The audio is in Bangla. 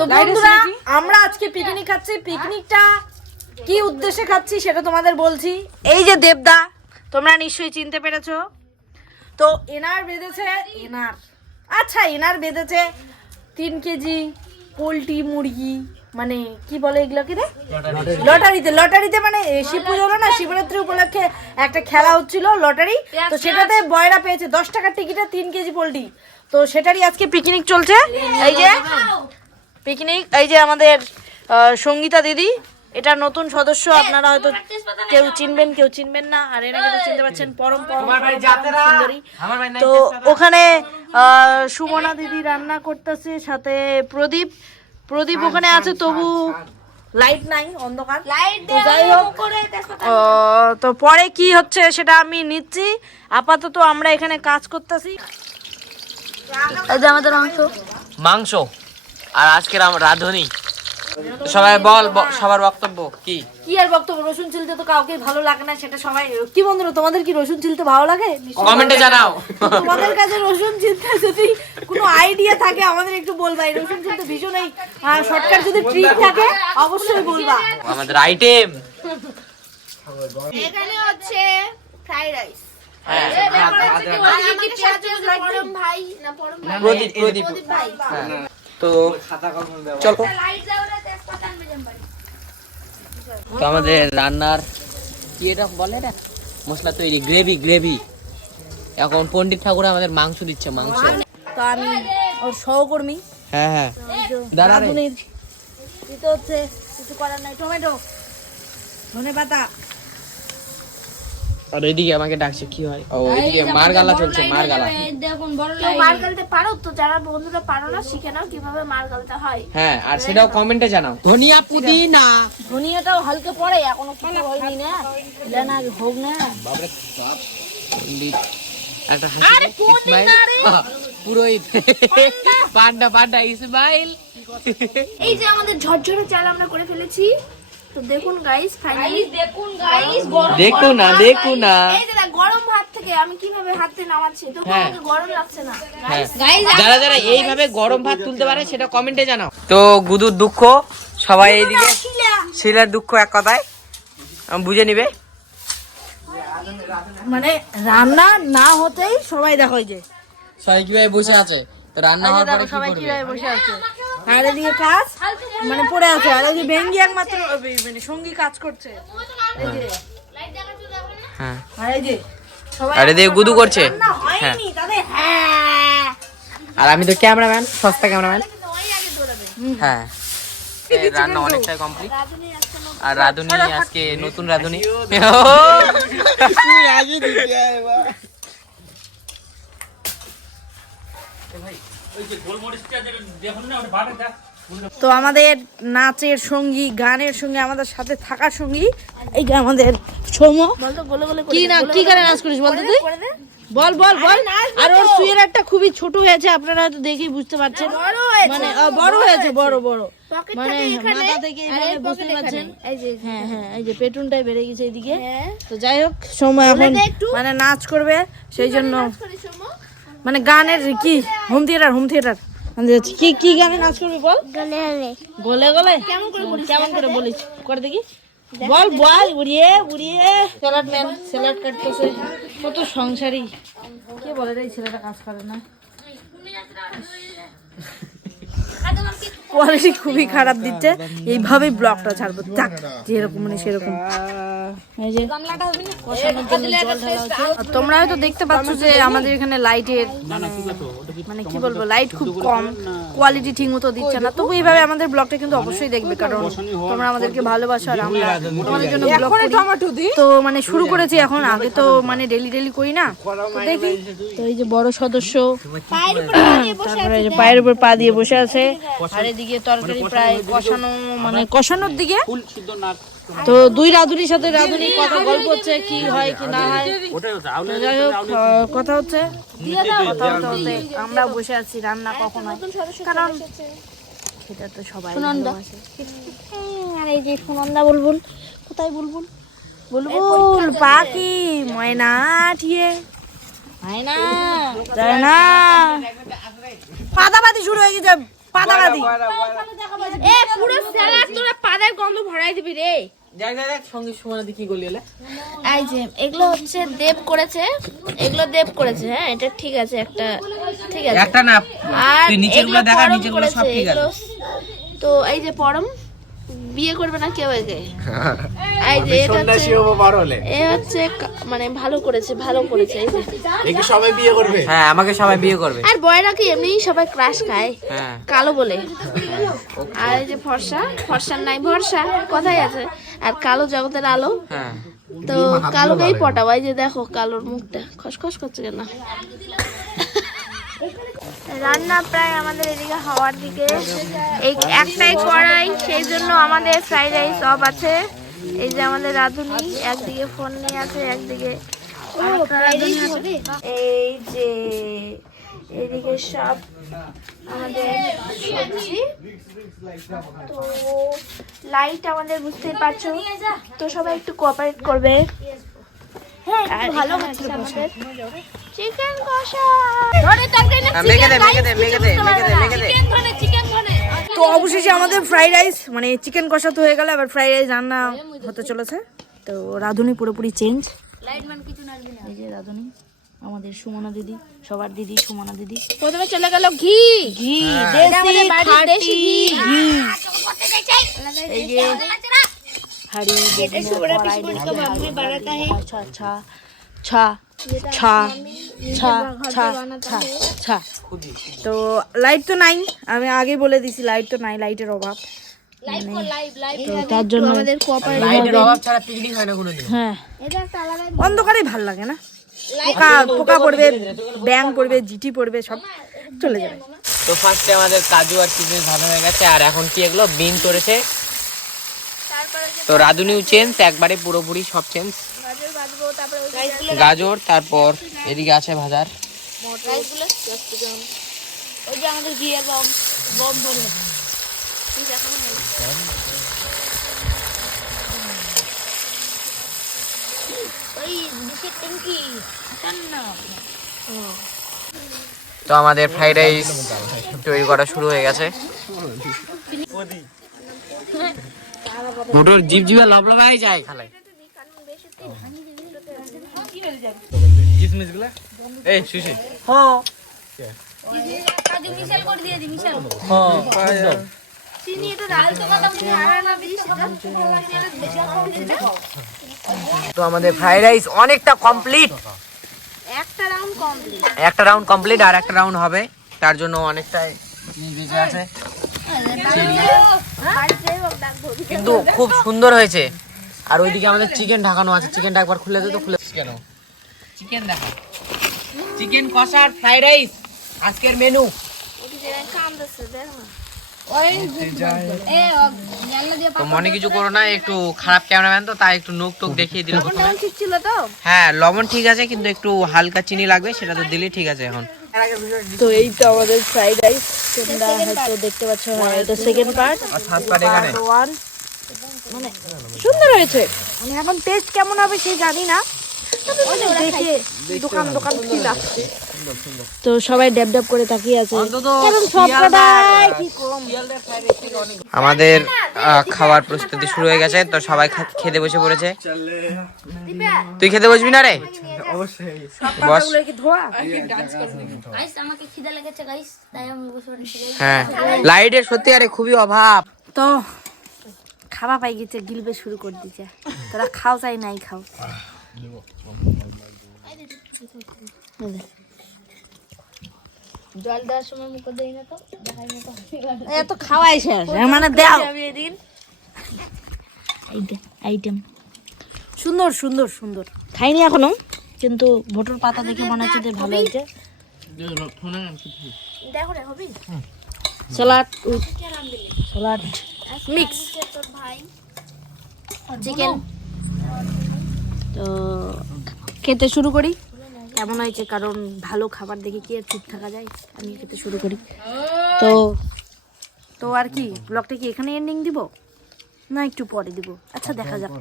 তো বন্ধুরা আমরা আজকে পিকনিক খাচ্ছি। পিকনিকটা কি উদ্দেশ্যে খাচ্ছি সেটা তোমাদের বলছি। এই যে দেবদা, তোমরা নিশ্চয়ই চিনতে পেরেছো। তো এনার বেঁধেছে এনার বেঁধেছে 3 কেজি পোলট্রি মুরগি, মানে কি বলে এগুলোকে রে, লটারিতে মানে শিব পুজো হলো না, শিবরাত্রি উপলক্ষে একটা খেলা হচ্ছিল লটারি। তো সেটাতে বয়রা পেয়েছে 10 টাকার টিকিটে 3 কেজি পোলট্রি। তো সেটারই আজকে পিকনিক চলছে। এই যে পিকনিক, এই যে আমাদের সঙ্গীতা দিদি, এটা নতুন সদস্য। আপনারা হয়তো কেউ চিনবেন কেউ চিনবেন না, আর এনাকে তো চিনতে পারছেন, পরম সুন্দরী। তো ওখানে সুমনা দিদি রান্না করতেছে, সাথে প্রদীপ ওখানে আছে, তবু লাইট নাই, অন্ধকার। তো যাই হোক, তো পরে কি হচ্ছে সেটা আমি নিচ্ছি। আপাতত আমরা এখানে কাজ করতেছি। এই যে আমাদের মাংস আর আজকের রাঁধুনি। সবাই বল, সবার বক্তব্য কি আর বক্তব্য? রসুন চিলতে তো কাউকে ভালো লাগে না, সেটা সবাই। কি বন্ধুরা, তোমাদের কি রসুন চিলতে ভালো লাগে? কমেন্টে জানাও। তোমাদের কাছে রসুন চিলতে যদি কোনো আইডিয়া থাকে আমাদের একটু বলবা। এই রসুন চিলতে ভীষণ এই শর্টকাট যদি ট্রিক থাকে অবশ্যই বলবা। আমাদের আইটেম এখানে হচ্ছে ফ্রাইড রাইস। প্রদীপ ভাই তো চলো। তো আমাদের রান্নার কি এটা বলে না, মশলা তৈরি, গ্রেভি। এখন পণ্ডিত ঠাকুর আমাদের মাংস দিচ্ছে, মাংস। তো আমি ওর সহকর্মী। হ্যাঁ দাঁড়া রে। দিতে হচ্ছে, কিছু করার নাই। টমেটো, ধনেপাতা। আর এইদিকে আমাকে ডাকছে, কি হয়? ও এইদিকে মারগালা চলছে, মারগালা। দেখুন বড় লাই মার গালতে পারো তো? যারা বন্ধুরা পারো না শিখে নাও কিভাবে মার গালতে হয়। হ্যাঁ, আর সেটাও কমেন্টে জানাও। ধনিয়া পুদিনা, ধনিয়াটাও হালকা পড়ে, এখনো কিছু হয়নি না, লেনা হোক না। বাপরে চাপ। একটা হাসি, ইসমাইল পুরোহিত, পান্ডা ইসমাইল। এই যে আমাদের ঝরঝরে চাল আমরা করে ফেলেছি। তো দেখুন গাইস, ফাইনালি দেখো না এই যে গরম ভাত থেকে আমি কিভাবে হাতে নামাচ্ছি, তো আমাকে গরম লাগছে না গাইস। যারা এইভাবে গরম ভাত তুলতে পারে সেটা কমেন্টে জানাও। তো গুদুর দুঃখ, সবাই এইদিকে শিলার দুঃখ, এক কথায় বুঝে নিবে। মানে রান্না না হতেই সবাই দেখো যে সবাই কিভাবে বসে আছে। তো রান্না হওয়ার পরে কি করবে? কিভাবে বসে আছে, আর এদিকে কাজ মানে পড়ে আছে, আর এই যে ভেঙ্গি একমাত্র মানে সঙ্গী কাজ করছে। এই যে হ্যাঁ, আর এই যে সবাই আর এদিকে গুদু করছে। হ্যাঁ, হ্যাঁ, আর আমি তো ক্যামেরাম্যান, সস্তা ক্যামেরাম্যান। হ্যাঁ, রান্না অনেকটাই কমপ্লিট। আর রাঁধুনি আজকে নতুন রাঁধুনি। তো আমাদের নাচের সঙ্গী, গানের সঙ্গী, আমাদের সাথে থাকার সঙ্গী এই যে আমাদের সৌম্য। কি গানে নাচ করিস বলতো তুই? বল। আর ওর সুয়েটারটা খুবই ছোট হয়েছে, আপনারা হয়তো দেখেই বুঝতে পারছেন। মানে বড় হয়েছে, বড় মানে মাথা থেকে এইভাবে বুঝতে পারছেন। হ্যাঁ, এই যে পেটুনটাই বেড়ে গেছে এইদিকে। তো যাই হোক, সময় এখন মানে নাচ করবে, সেই জন্য মানে গানের কি হোম থিয়েটার কি গানে নাচ করবি বল? গলে কেমন করে বলিস, করে দেখি। বল উড়িয়ে স্যালাড কাটতেছে। কত সংসারী, কে বলে রে এই ছেলেটা কাজ করে না। কোয়ালিটি খুবই খারাপ দিচ্ছে, এইভাবেই ব্লগটা ছাড়বো, যাক যেরকম মানে সেরকম। এই যে তোমরা হয়তো দেখতে পাচ্ছ যে আমাদের এখানে লাইটের মানে কি বলবো, লাইট খুব কম, কোয়ালিটি ঠিক মতো দিচ্ছে না। তবু এইভাবে আমাদের ব্লগটা কিন্তু অবশ্যই দেখবে, কারণ তোমরা আমাদেরকে ভালোবাসো আর আমরা তোমাদের জন্য ব্লগ করি। তো মানে শুরু করেছি এখন, আগে তো মানে ডেলি করি না। তো দেখি, তো এই যে বড় সদস্য তারপরে পায়ের উপর পা দিয়ে বসে আছে, আর এদিকে তরকারি প্রায় কষানোর দিকে। তো দুই রাঁধুনির সাথে রাঁধুনি কথা গল্প হচ্ছে, কি হয় কি না হয়। যাই হোক, কথা হচ্ছে আমরা বসে আছি, রান্না কখন হয়, কারণ সেটা তো সবাই। আর এই যে সুনন্দা বুলবুল, কোথায় বুলবুল পাখি, ময়না ঠিয়ে ময়না যায় না, পাতাপাতি শুরু হয়ে গেছে। পাতাবাদি। এ পুরো স্যালাড তোরা পাতার গন্ধ ভরাই দিবি রে। দেখ সঙ্গে সুমনাদি কি করলি এলে? এই যে এগুলো হচ্ছে দেব করেছে, এগুলো দেব করেছে। হ্যাঁ এটা ঠিক আছে, একটা ঠিক আছে। একটা না, আর তুই নিচেরগুলো এগুলো দেখা, পরম নিচেরগুলো সব করেছে, ঠিক আছে। এগুলো- তো এই যে পরম বিয়ে করবে না কেউ একে। এই যে এটা হচ্ছে এ হচ্ছে মানে ভালো করেছে, ভালো করেছে। এই যে সবাই বিয়ে করবে। হ্যাঁ আমাকে সবাই বিয়ে করবে। আর বয়রা কি এমনি সবাই ক্রাশ খায় হ্যাঁ কালো বলে। আর এই যে ফর্সা, ফর্সার নাই ভরসা কথাই আছে। আর কালো জগতের আলো, হ্যাঁ তো কালোকেই পটাবো। এই যে দেখো কালোর মুখটা খসখস করছে কেন। রান্না প্রায় আমাদের এদিকে হওয়ার দিকে, এই একটাই কড়াই, সেই জন্য আমাদের ফ্রাইড রাইস অফ আছে। এই যে আমাদের রাঁধুনি একদিকে ফোন নিয়ে আছে, একদিকে এই যে এদিকে সব আমাদের সবজি। তো লাইট আমাদের বুঝতেই পারছো, তো সবাই একটু কোঅপারেট করবে। আর ভালো হচ্ছে আমাদের চিকেন কষা। ধরে তরকারি না মেখে দে, চিকেন, মেখে দে, মেখে দে, মেখে দে, মেখে দে। চিকেন ধরে, চিকেন ধরে। তো অবশেষে আমাদের ফ্রাইড রাইস মানে চিকেন কষা তো হয়ে গেল, এবার ফ্রাইড রাইস রান্না হতে চলেছে। তো রাঁধুনি পুরোপুরি চেঞ্জ। এই যে রাঁধুনি আমাদের সুমনা দিদি, সবার দিদি সুমনা দিদি। প্রথমে চলে গেল ঘি, ঘি এটা আমাদের বাড়ির দেশি ঘি। এই যে হাড়ি ছা ছা ছা ছা ছা ছা ছা ছা। তো লাইট তো নাই, আমি আগে বলে দিছি লাইট তো নাই, লাইটের অভাব। তো তার জন্য আমাদের কোঅপারেট লাইটের অভাব ছাড়া পিকনিক হয় না কোনোদিন। হ্যাঁ অন্ধকারেই ভাল লাগে না, পোকা পোকা পড়বে, ব্যাং পড়বে, জিটি পড়বে, সব চলে যাবে। তো ফার্স্টে আমাদের কাজু আর কিশমিশ ভালো হয়ে গেছে, আর এখন কি এগুলো বিন করেছে। তো রাঁধুনিও চেঞ্জ, একবারে পুরোপুরি সব চেঞ্জ। গাজর, তারপর এদিকে আছে ভাজার। ওই যে আমাদের ঘিয়ের বম বম বলে ওই ডিশের ট্যাঙ্কি না। তো আমাদের ফ্রাইড রাইস তৈরি করা শুরু হয়ে গেছে। মোটর জিপ জিপে লাভলাই যায় খালে। কিসমিস গুলা এই সুশি হ্যাঁ কাজু মিশাল করে দিয়ে দি মিশাল হ্যাঁ চিনি এটা ডাল তো কথা বলি আর না দিস এটা তো আমাদের ফ্রাইড রাইস অনেকটা কমপ্লিট। একটা রাউন্ড কমপ্লিট। একটা রাউন্ড কমপ্লিট, আর একটা রাউন্ড হবে, তার জন্য অনেকটাই বেঁচে আছে, কিন্তু খুব সুন্দর হয়েছে। আর ওইদিকে আমাদের চিকেন ঢাকানো আছে, চিকেনটা একবার খুলে দে তো। খুলে কেন চিকেন দেখা, চিকেন কষা আর ফ্রাইড রাইস আজকের মেনু। তো মনে কিছু করো না, একটু খারাপ ক্যামেরাম্যান তো তাই একটু নোক টোক দেখিয়ে দিল। ঠিক ছিল তো? হ্যাঁ লবণ ঠিক আছে, কিন্তু একটু হালকা চিনি লাগবে, সেটা তো দিলে ঠিক আছে। এখন তো এই তো আমাদের ফ্রাইড রাইস, তোমরা হয়তো দেখতে পাচ্ছ। হ্যাঁ এটা সেকেন্ড পার্ট, আর থার্ড পার্ট এখানে। ওয়ান মানে সুন্দর হয়েছে। মানে এখন টেস্ট কেমন হবে সেই জানি না, তবে মানে দেখে দোকান দোকান ফিল আসছে। তো সবাই ড্যাব ড্যাব করে তাকিয়ে আছে, কারণ সব কটাই কি কম। আমাদের খাওয়ার প্রস্তুতি শুরু হয়ে গেছে, তো সবাই খেতে বসে পড়েছে। তুই খেতে বসবি না রে? বস। কি ধোয়া? গাইস আমাকে খিদে লেগেছে গাইস, তাই আমি বসে পড়েছি। হ্যাঁ লাইটের সত্যি আরে খুবই অভাব। তো খাওয়া পাই গেছে, গিলবে শুরু করে দিছে। তোরা খাও চাই নাই খাও। জল দেওয়ার সময় মুখে দেই না তো, দেখাই না তো। এত খাওয়াই শেষ, মানে দাও আমি এদিন আইটেম সুন্দর সুন্দর সুন্দর। খাইনি এখনো, কিন্তু ভোটর পাতা দেখে মনে হচ্ছে যে ভালো হয়েছে। দেখো রে হবি স্যালাড উইথ স্যালাড মিক্স তোর ভাই চিকেন। তো খেতে শুরু করি, কেমন হয়েছে, কারণ ভালো খাবার দেখে কি আর চুপ থাকা যায়। আমি খেতে শুরু করি। তো তো আর কি ব্লগটা কি এখানে এন্ডিং দিব না একটু পরে দিব? আচ্ছা দেখা যাক।